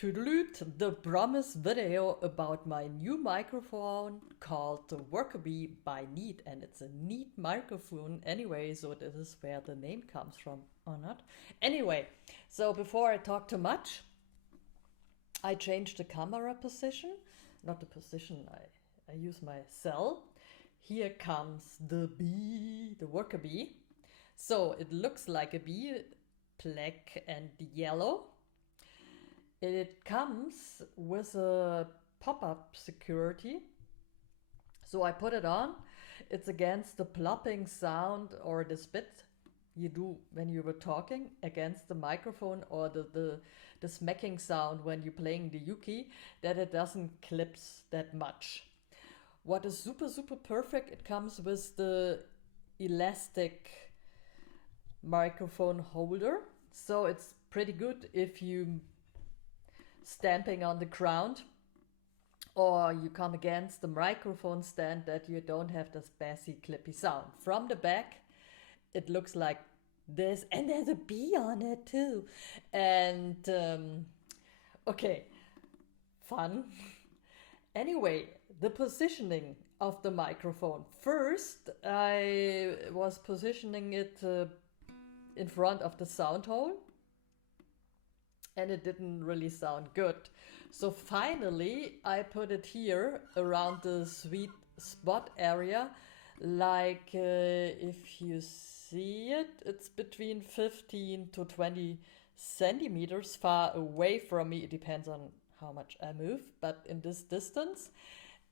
Toodaloot, the promise video about my new microphone called the Worker by Neat, and it's a neat microphone anyway, so this is where the name comes from, or not. Anyway, so before I talk too much, I changed the camera position, not the position, I use my cell. Here comes the bee, the worker bee. So it looks like a bee, black and yellow. It comes with a pop-up security. So I put it on. It's against the plopping sound or the spit you do when you were talking against the microphone, or the smacking sound when you're playing the uke, that it doesn't clips that much. What is super perfect, it comes with the elastic microphone holder. So it's pretty good if you stamping on the ground or you come against the microphone stand, that you don't have this bassy clippy sound. From the back it looks like this, and there's a bee on it too. And okay, fun. Anyway, the positioning of the microphone. First I was positioning it in front of the sound hole, and it didn't really sound good. So finally I put it here around the sweet spot area, like if you see it, it's between 15 to 20 centimeters far away from me. It depends on how much I move, but in this distance.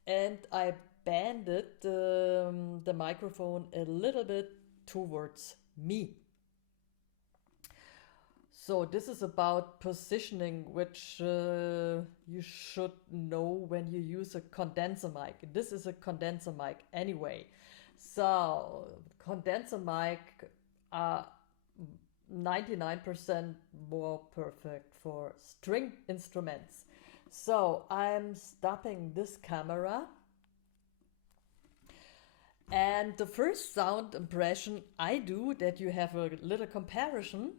And I banded the microphone a little bit towards me. So this is about positioning, which you should know when you use a condenser mic. This is a condenser mic anyway. So condenser mic are 99% more perfect for string instruments. So I'm stopping this camera. And the first sound impression I do, that you have a little comparison,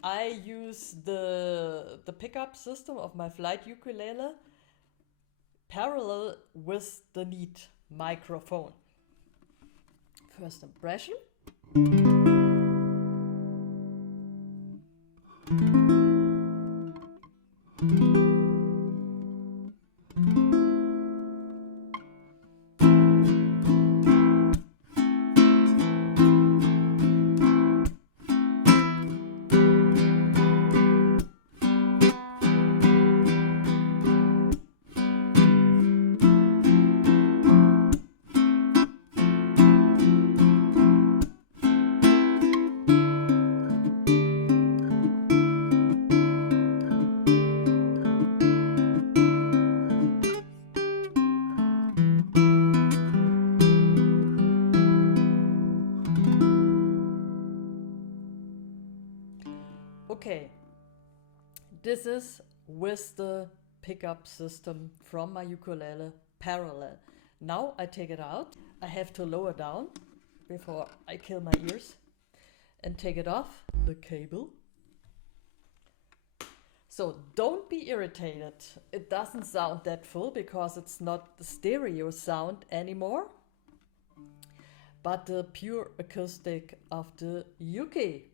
I use the pickup system of my flight ukulele parallel with the Neat microphone. First impression. Okay, this is with the pickup system from my ukulele parallel. Now I take it out. I have to lower down before I kill my ears and take it off the cable. So don't be irritated. It doesn't sound that full because it's not the stereo sound anymore, but the pure acoustic of the uke.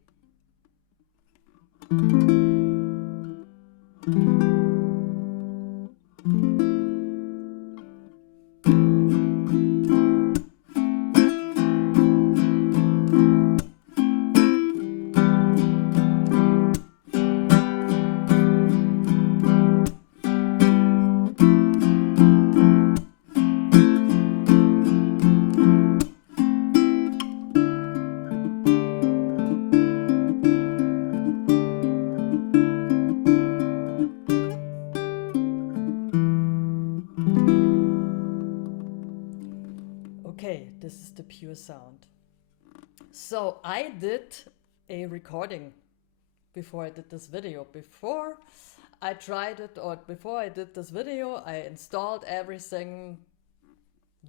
Okay, this is the pure sound. So I did a recording before I did this video. Before I tried it, or before I did this video, I installed everything,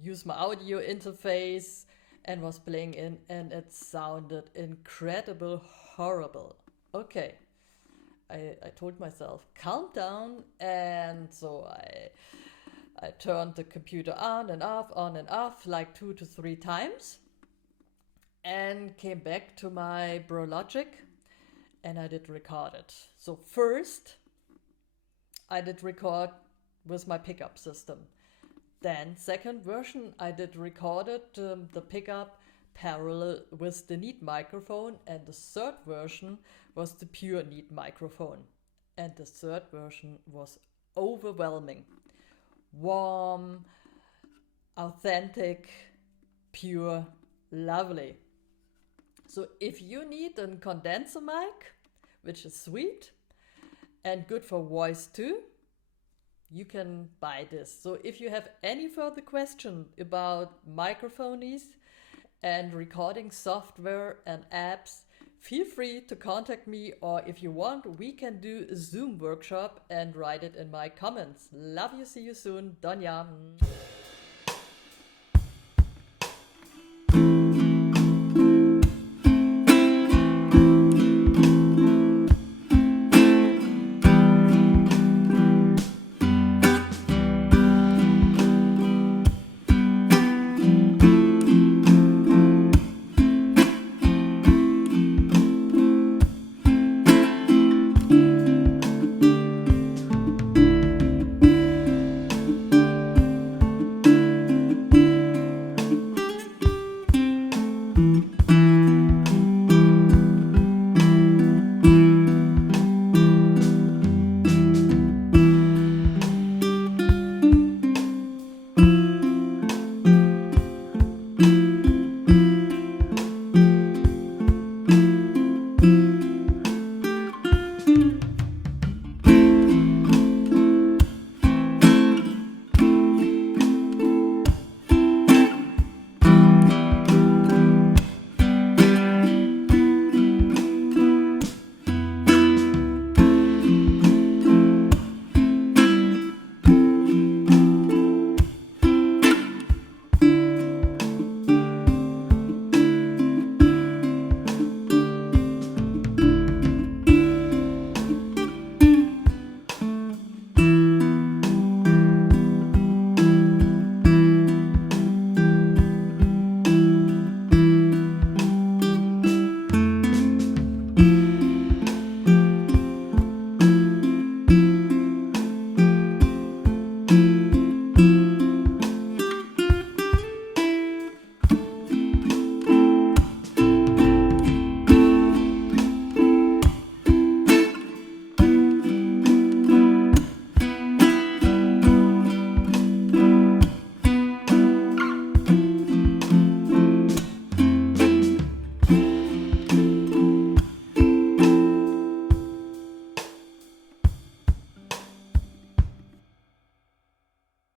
used my audio interface, and was playing in, and it sounded incredible horrible. Okay, I told myself, calm down. And so I turned the computer on and off, like 2 to 3 times, and came back to my Pro Logic, and I did record it. So first, I did record with my pickup system. Then second version, I did recorded the pickup parallel with the Neat microphone, and the third version was the pure Neat microphone. And the third version was overwhelming. Warm, authentic, pure, lovely. So if you need a condenser mic, which is sweet and good for voice too, you can buy this. So if you have any further question about microphonies and recording software and apps, feel free to contact me, or if you want, we can do a Zoom workshop and write it in my comments. Love you, see you soon, Doña.